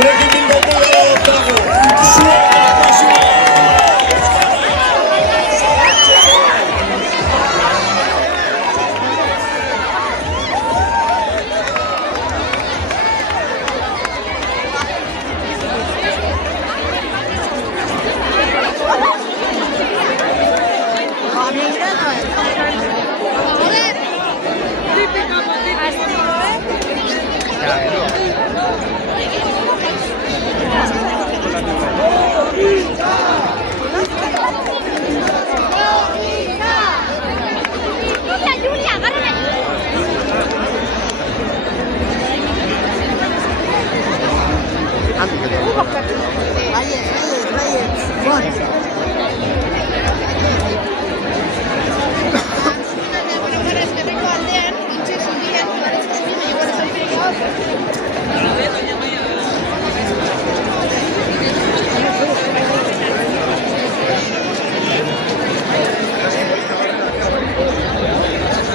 gurekin bilboko gara dago. Zuen batasuna.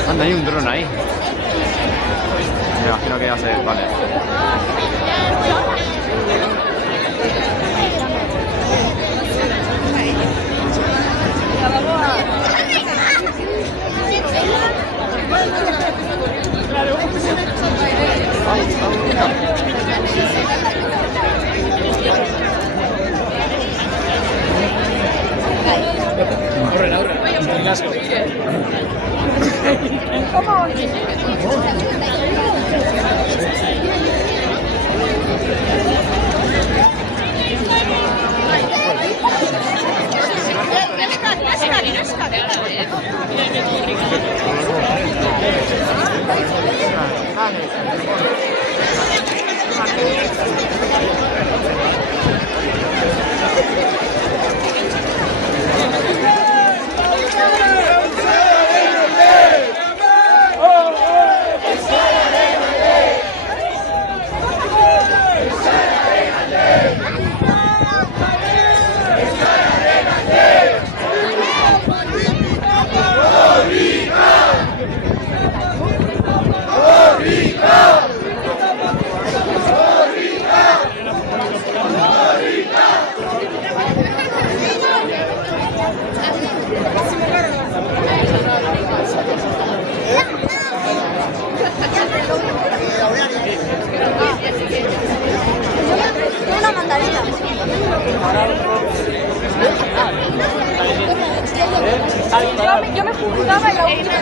Anda, hay un dron ahí. Me imagino que ya se... Vale. Una mandarina. Yo me juntaba en la última.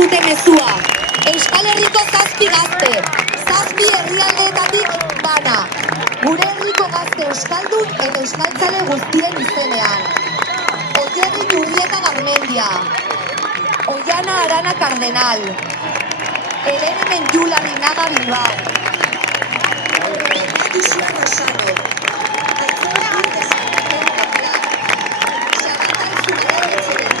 dute mezua. Euskal Herriko 7 gazte, 7 herrialdeetatik bana. Gure herriko gazte euskaldun eta euskaltzale guztien izenean. Oierri Urrieta Garmendia, Oiana Arana Cardenal, Elene Menjula Rinaga Bilbao, Duzua Rosano, Aitzora Artesana, Xabatal Zumarra Etxeren.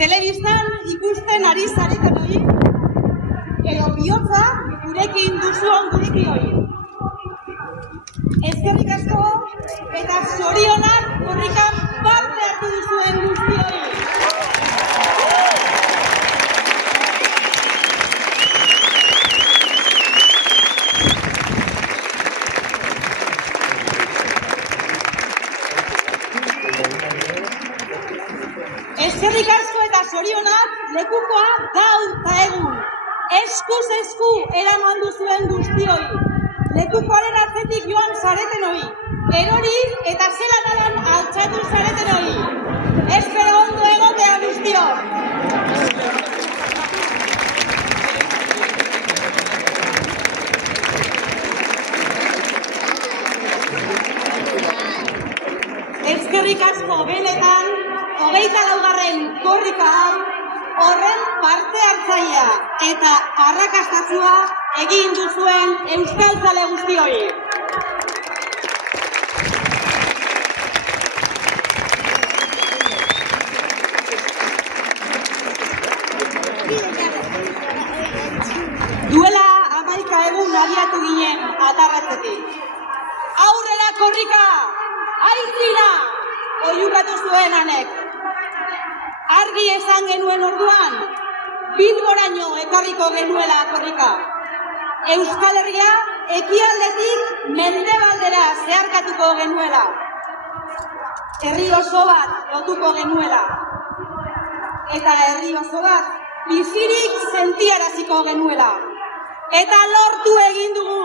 Telebistan ikusten ari zareten hori, edo bihotza gurekin duzuan gurekin hori. Eskerrik asko eta zorionak korrikan parte hartu duzuen guztioi. Eskerrik asko eta zorionak lekukoa gaur eta egun. Eskuz esku eraman duzuen guztioi. Lekukoaren atzetik joan zaretenoi. Erori eta zelataran altxatu zaretenoi. Espero ondo egotea guztiok. Eskerrik asko benetan, 24. korrika hau horren parte hartzailea eta arrakastatsua egin duzuen euskaltzale guztioi. Duela 11 egun abiatu ginen atarratzetik. Aurrera korrika, aitzina, oiukatu zuen anek. Argi esan genuen orduan, Bilboraino ekarriko genuela korrika. Euskal Herria ekialdetik mendebaldera zeharkatuko genuela. Herri oso bat lotuko genuela. Eta herri oso bat bizirik sentiaraziko genuela. Eta lortu egin dugu.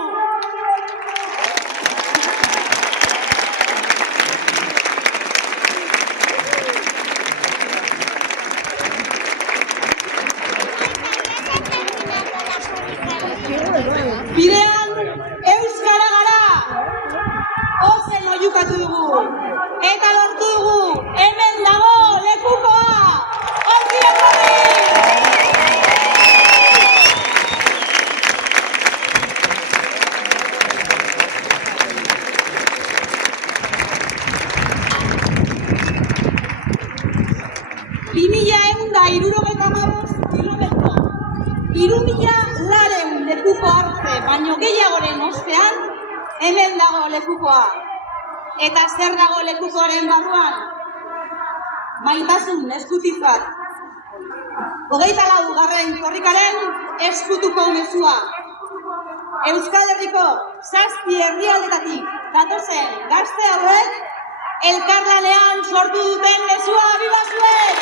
Bidean euskara gara, ozen oiukatu dugu, eta lortu dugu, hemen dago lekukoa, ongi etorri! kilometro, 3.400 lekuko arte, baino gehiagoren ostean, hemen dago lekukoa. Eta zer dago lekukoaren barruan? Maitasun eskutizat. 24. korrikaren eskutuko mezua. Euskal Herriko 7 herrialdetatik datozen gazte hauek elkarlanean sortu duten mezua. Biba zuek!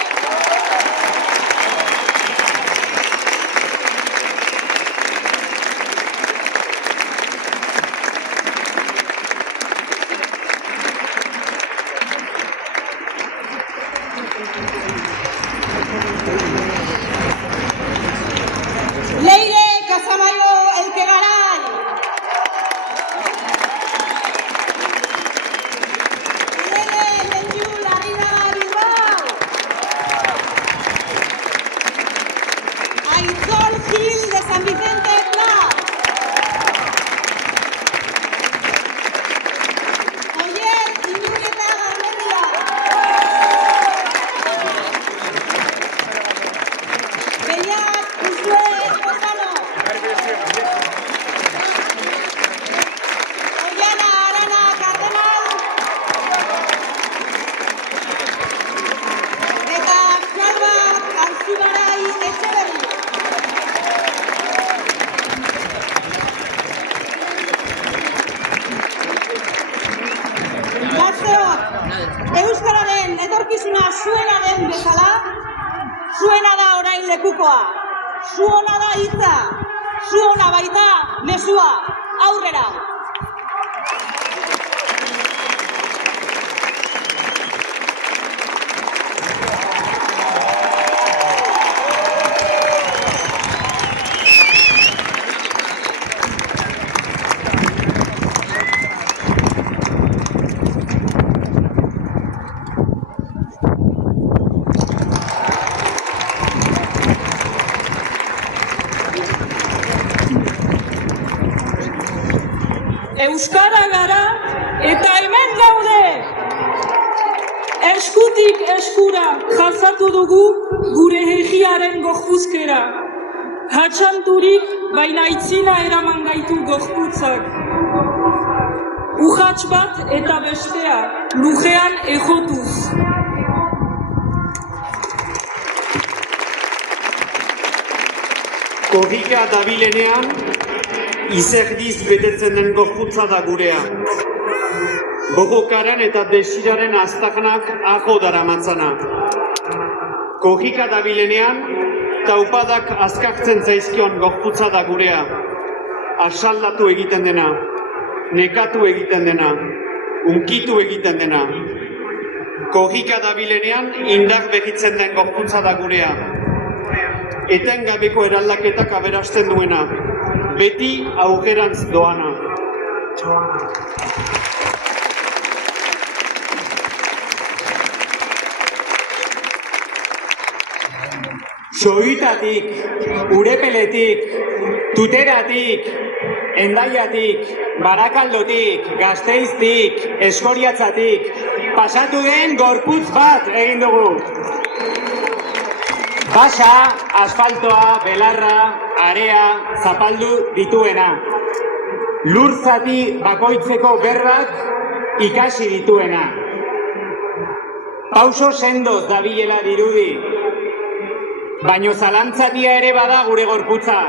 Leire Casamayo Elkegaray. Lele Mendiu Larrinaga Bilbao. Aitor Gil de San Vicente Pla. Oyer Iñurrieta Garmendia. Beñat Usue Ozano. Ollana Arana Cardenal. Eta Salva Arzugaray Etxeberri. Gazteok, euskararen etorkizuna zuena den bezala, zuena da orain lekukoa, zuona da hitza, zuona baita mezua, aurrera! Euskara gara eta hemen gaude! Eskutik eskura jazatu dugu gure herriaren gorpuzkera. Hatxanturik baina itzina eraman gaitu gorputzak. Urrats bat eta bestea, lujean ejotuz. Kogika dabilenean, izerdiz betetzen den gorputza da gurea. Bogokaren eta desiraren aztaknak aho daramatzana. Kogika dabilenean, taupadak azkartzen zaizkion gorputza da gurea. Asaldatu egiten dena, nekatu egiten dena, unkitu egiten dena. Kogika dabilenean, indar begitzen den gorputza da gurea. Etengabeko eraldaketak aberasten duena, beti augerantz doana. Soitatik, Urepeletik, Tuteratik, Endaiatik, Barakaldotik, Gasteiztik, Eskoriatzatik, pasatu den gorputz bat egin dugu. Basa, asfaltoa, belarra, area, zapaldu dituena. Lur zati bakoitzeko berbak ikasi dituena. Pauso sendoz dabilela dirudi. Baino zalantzatia ere bada gure gorputza.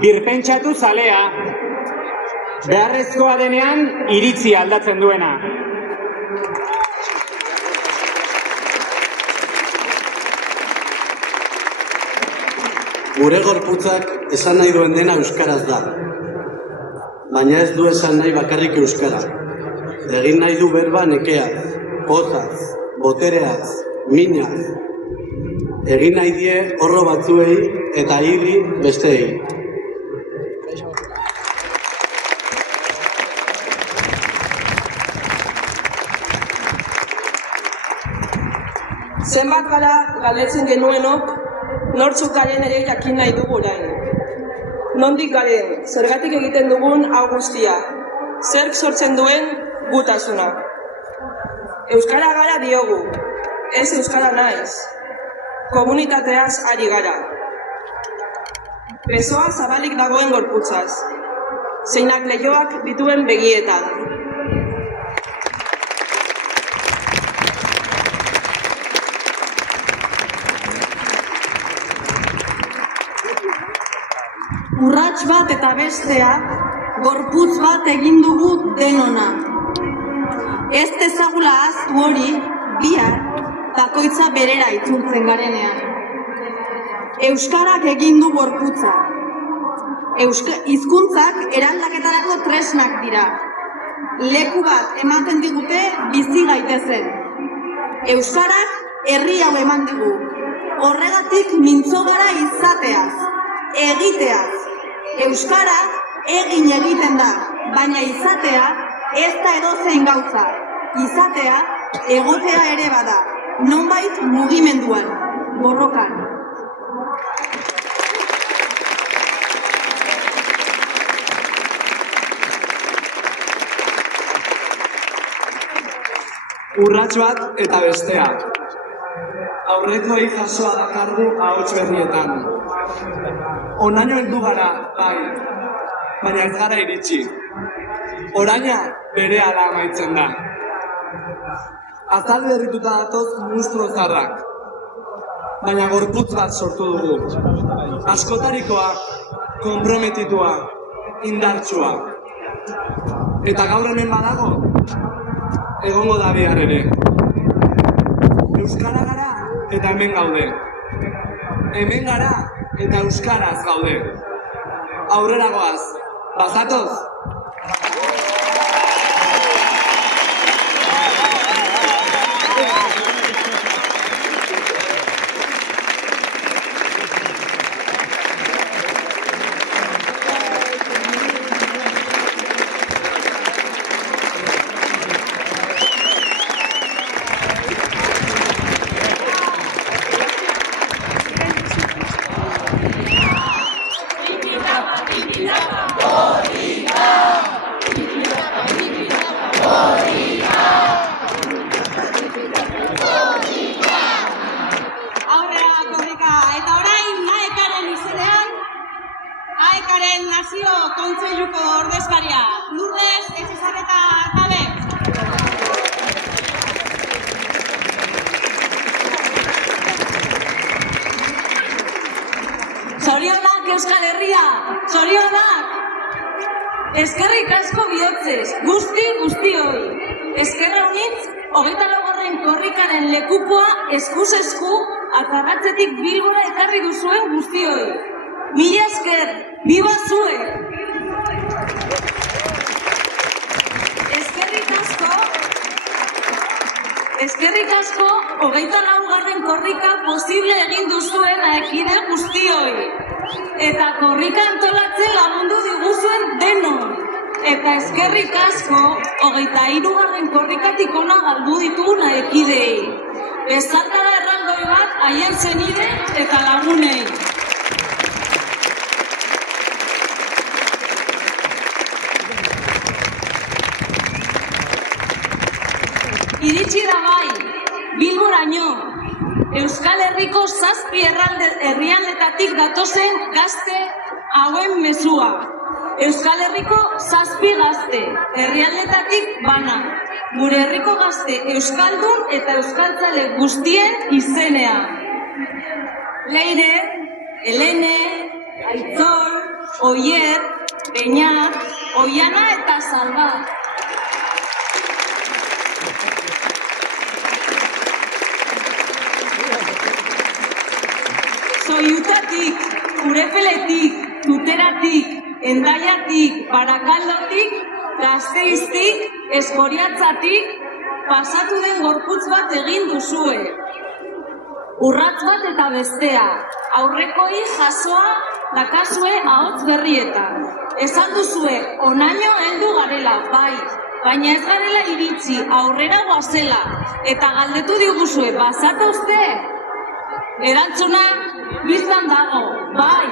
Birpentsatu zalea. Beharrezkoa denean iritzi aldatzen duena. Gure gorputzak esan nahi duen dena euskaraz da. Baina ez du esan nahi bakarrik euskara. Egin nahi du berba nekeaz, pozaz, botereaz, minaz. Egin nahi die horro batzuei eta irri besteei. Zenbat gara galdetzen genuenok, nortzuk garen ere jakin nahi dugu orain. Nondik garen, zergatik egiten dugun hau guztia, zerk sortzen duen gutasuna. Euskara gara diogu, ez euskara naiz. Komunitateaz ari gara. Besoa zabalik dagoen gorputzaz, zeinak leihoak dituen begietan. Urrats bat eta bestea, gorputz bat egin dugu denona. Ez dezagula ahaztu hori, bihar, bakoitza berera itzultzen garenean. Euskarak egin du gorputza. Hizkuntzak eraldaketarako tresnak dira. Leku bat ematen digute bizi gaitezen. Euskarak herri hau eman digu. Horregatik mintzo gara izateaz, egiteaz. Euskara egin egiten da, baina izatea ez da edozein gauza. Izatea egotea ere bada, nonbait mugimenduan, borrokan. Urrats bat eta bestea. Aurrekoei jasoa dakargu ahots berrietan. Onaino heldu gara, bai, baina ez gara iritsi. Oraina berehala amaitzen da. Azal berrituta datoz munstro zarrak. Baina gorputz bat sortu dugu. Askotarikoa, konprometitua, indartsua. Eta gaur hemen badago, egongo da bihar ere. Euskara gara eta hemen gaude. Hemen gara eta euskaraz gaude. Aurrera goaz, bazatoz? Gorrika! Eskerrik asko bihotzez, guztioi. Eskerra unitz, 24. korrikaren lekukoa eskuz esku atarratzetik Bilbora ekarri duzuen guztioi. Mila esker, biba zuek! Eskerrik asko, 24. korrika posible egin duzuen aekide guztioi. Eta korrika antolatzen lagundu diguzuen denon. Eta eskerrik asko, 23. korrikatik ona galdu ditugun aekidei. Bezarkada erraldoi bat haien zenide eta lagunei. Iritsi da bai, Bilboraino, Euskal Herriko 7 herrialdetatik datozen gazte hauen mezua. Euskal Herriko 7 gazte, herrialdetatik bana. Gure herriko gazte euskaldun eta euskaltzale guztien izenea. Leire, Helene, Aitzol, Oier, Beñat, Oiana eta Salvat. Zoiutatik, Urepeletik, Tuteratik, Endaiatik, Barakaldotik, Gasteiztik, Eskoriatzatik, pasatu den gorputz bat egin duzue. Urratz bat eta bestea, aurrekoi jasoa dakazue ahots berrietan. Esan duzue, onaino heldu garela, bai, baina ez garela iritsi, aurrera goazela, eta galdetu diguzue, bazata uste? Erantzuna, biztan dago, bai.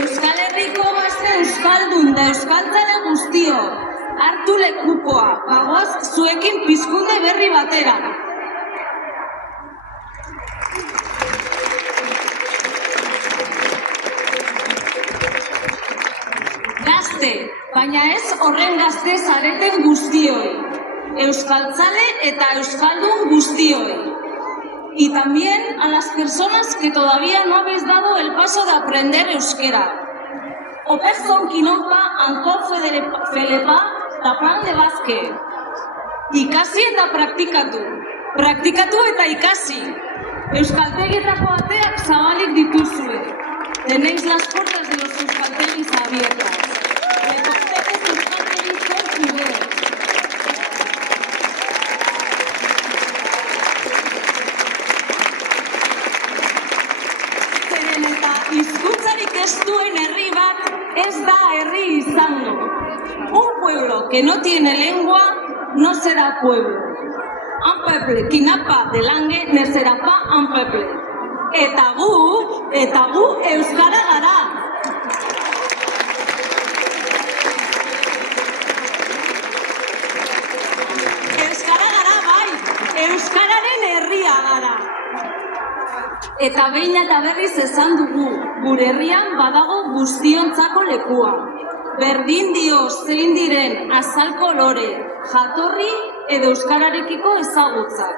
Euskal Herriko gazte euskaldun da euskaltzale guztio. Hartu lekukoa, bagoaz zuekin pizkunde berri batera. Baina ez horren gazte zareten guztioi, euskaltzale eta euskaldun guztioi. Y también a las personas que todavía no habéis dado el paso de aprender euskera. Operzon kinopa anko felepa tapan de bazke. Ikasi eta praktikatu. Praktikatu eta ikasi. Euskaltegietako ateak zabalik dituzue. Tenéis las puertas de los euskaltegis abiertas. Un pueblo que no tiene lengua no será pueblo. Un peuple qui n'a pas de langue ne sera pas un peuple. Eta gu euskara gara. Euskara gara bai, euskararen herria gara. Eta behin eta berriz esan dugu, gure herrian badago guztiontzako lekua. Berdin dio zein diren azal kolore, jatorri edo euskararekiko ezagutzak.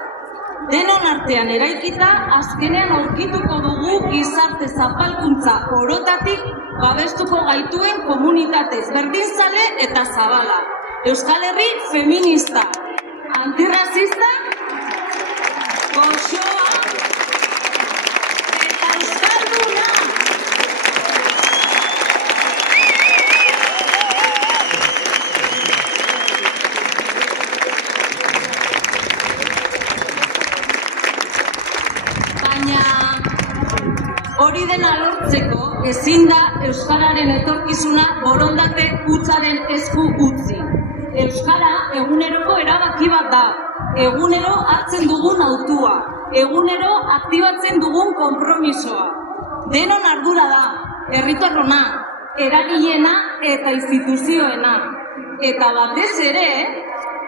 Denon artean eraikita, azkenean aurkituko dugu gizarte zapalkuntza orotatik babestuko gaituen komunitatez berdinzale eta zabala. Euskal Herri feminista, antirrazista, goxoa, eta euskalduna. Hori dena lortzeko, ezin da euskararen etorkizuna borondate hutsaren esku utzi. Euskara eguneroko erabaki bat da, egunero hartzen dugun hautua, egunero aktibatzen dugun konpromisoa. Denon ardura da, herritarrona, eragileena eta instituzioena. Eta batez ere,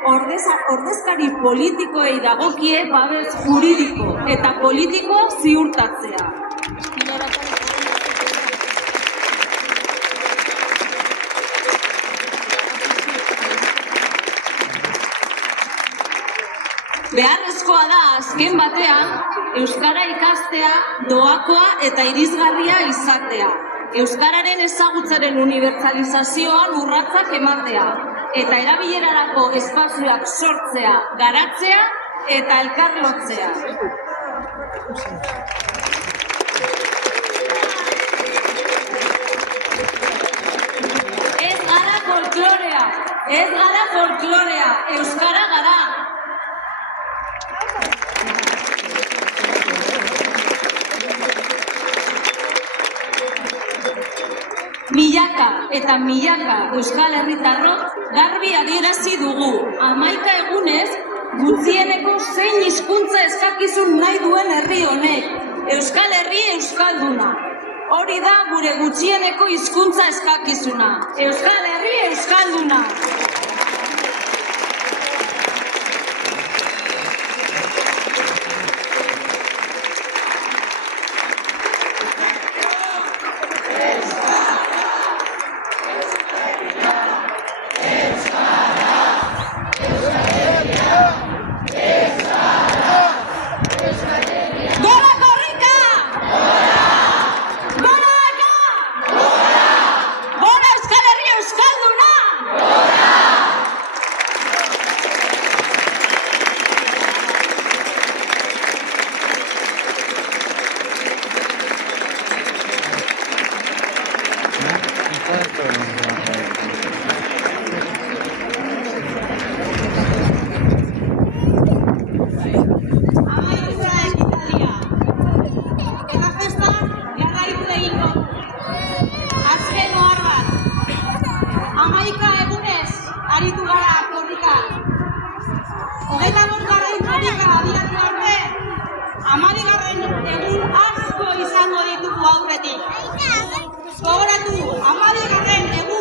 ordezkari politikoei dagokie babes juridiko eta politiko ziurtatzea. Beharrezkoa da azken batean euskara ikastea doakoa eta irisgarria izatea. Euskararen ezagutzaren unibertsalizazioan urratsak ematea eta erabilerarako espazioak sortzea, garatzea eta elkarlotzea. Ez gara folklorea, euskara gara. Milaka eta milaka euskal herritarrok garbi adierazi dugu. 11 egunez gutxieneko zein hizkuntza eskakizun nahi duen herri honek. Euskal herri euskalduna. Hori da gure gutxieneko hizkuntza eskakizuna. Euskal herri euskalduna. Aritu gara korrikan. 25. korrika abiatu arte, 12. egun asko izango ditugu aurretik. Gogoratu, 12. egun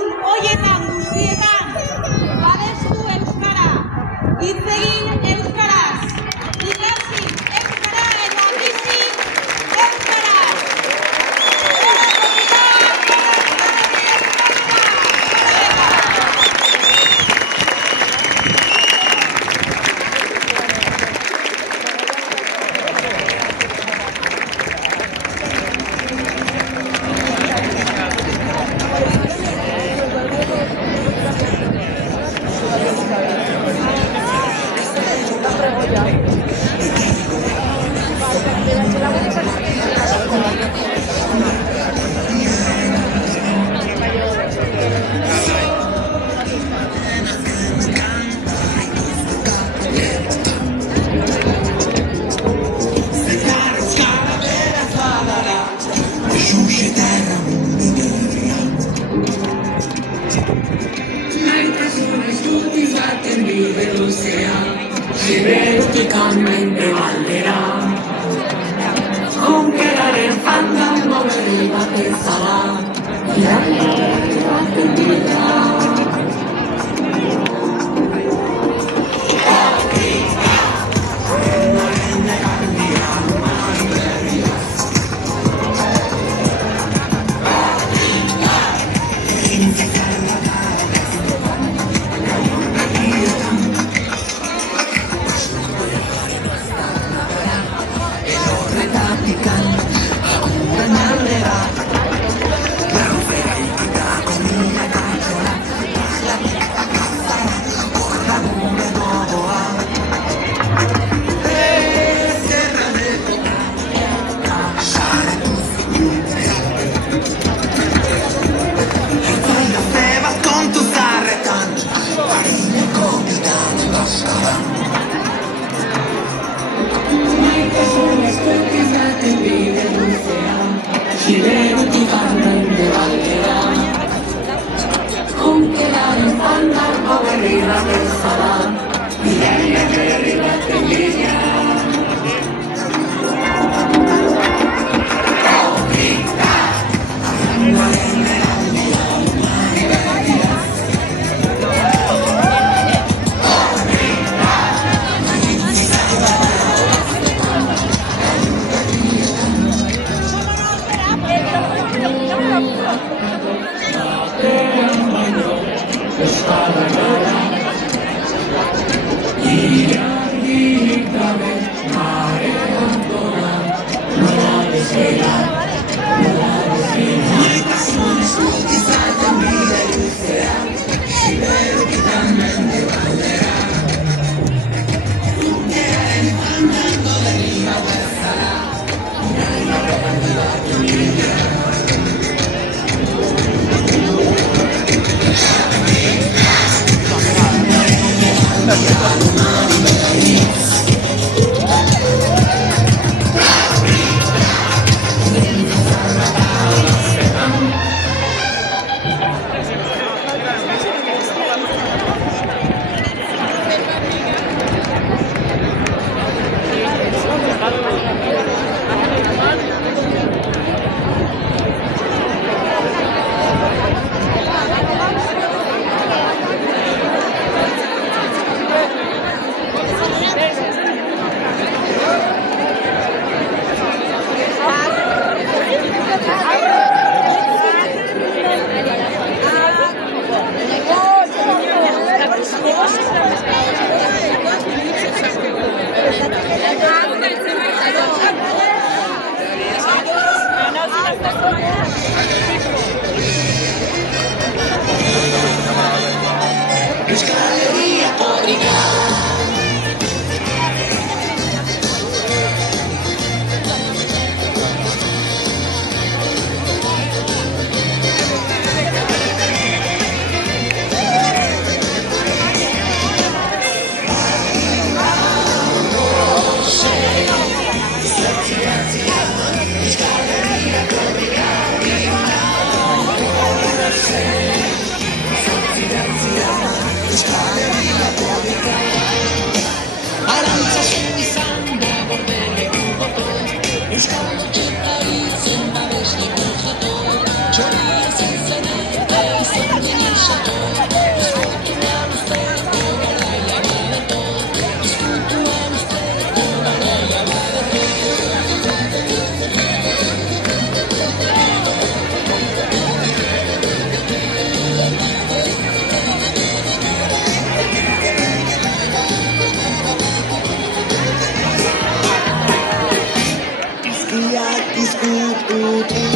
Izkiak izkututu